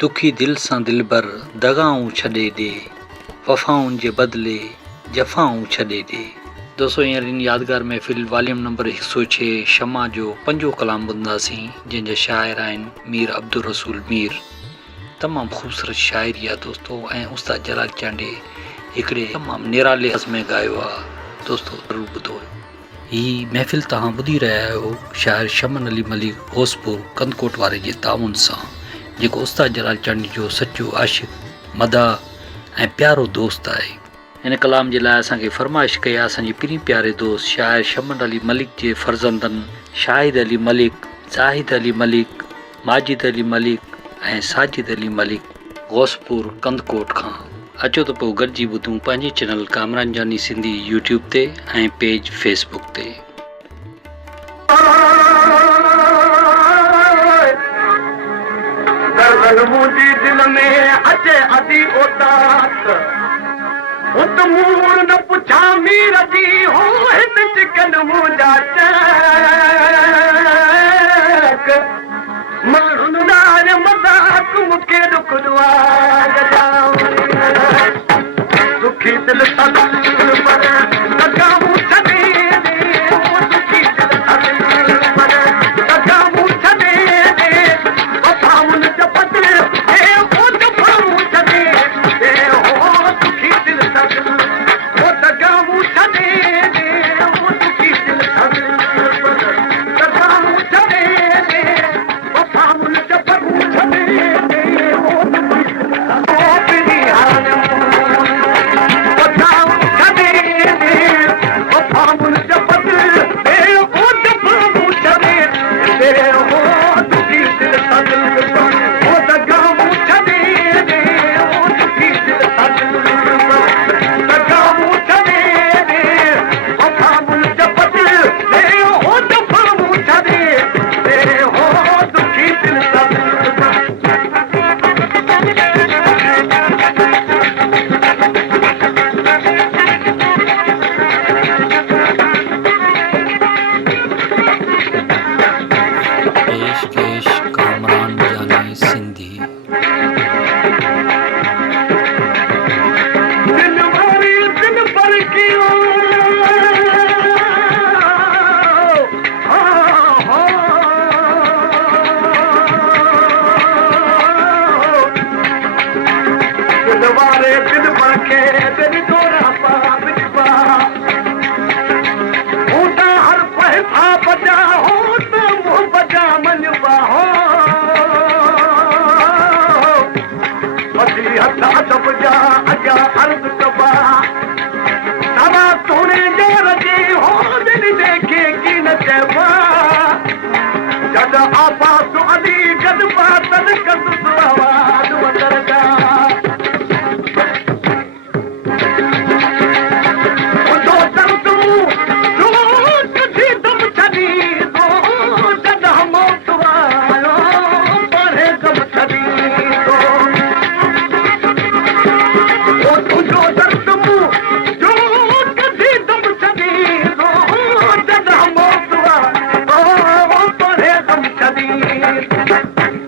दुखी दिल सां दिलबर दगाऊं छॾे ॾे, वफ़ाउनि जे बदिले जफ़ाऊं छॾे ॾे। दोस्तों हींअर इन यादगार महफ़िल वॉल्यूम नंबर 106 शमा जो 5 कलाम ॿुधंदासीं, जंहिंजा शाइर आहिनि मीर अब्दुल रसूल मीर। तमामु ख़ूबसूरत शाइरी आहे दोस्तो, ऐं उस्ताद जलाल चांडे हिकिड़े तमामु निराले अंदाज़ में ॻायो आहे। दोस्तो ज़रूरु ॿुधो। हीअ महफ़िल तव्हां ॿुधी रहिया आहियो शाइर शमन अली मलिक होसपुर कंदकोट वारे जे ताउन सां, जेको उस्ताद जलाल चांडी जो सचो आशिक़, मदाह ऐं प्यारो दोस्त आहे। हिन कलाम जे लाइ असांखे फरमाइश कई आहे असांजे पिरी प्यारे दोस्त शाइर शमन अली मलिक जे फर्ज़ंदनि शाहिद अली मलिक, ज़ाहिद अली मलिक, माजिद अली मलिक ऐं साजिद अली मलिक गौसपुर कंदकोट खां। अचो त पोइ गॾिजी ॿुधूं पंहिंजे चैनल कामरान जानी सिंधी यूट्यूब ते ऐं पेज फेसबुक ते। मुंहिंजी दिल में अचे अदी उदास, मूड़ न पुछा मीर जी हो हिन चिकन मुंहिंजा चक, माण्हुनि मज़ाक मूंखे रुकंदो आहे दुखी दिल सां लॻाऊं छॾे दुखी दिल सां लॻाऊं छॾे वफ़ाउनि जो बदिले जफ़ाऊं छॾे हो दुखी दिल सां लॻाऊं छॾे दुखी दिल सां लॻाऊं छॾे वफ़ाउनि जो बदिले छॾे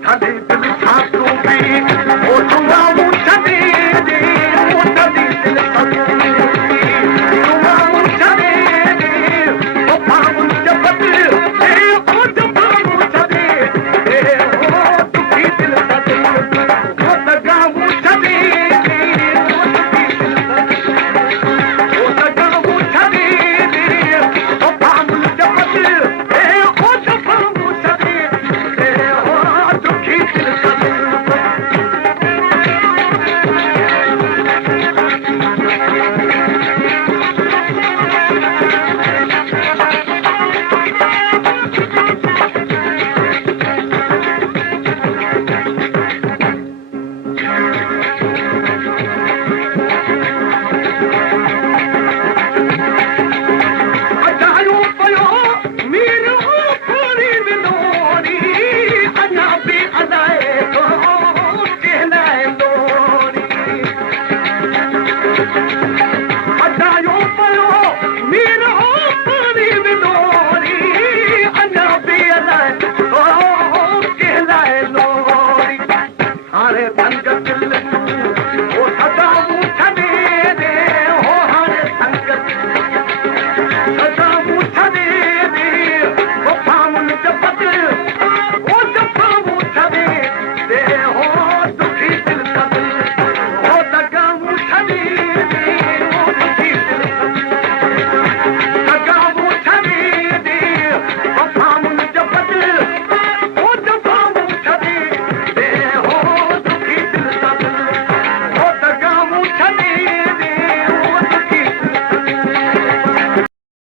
Hadi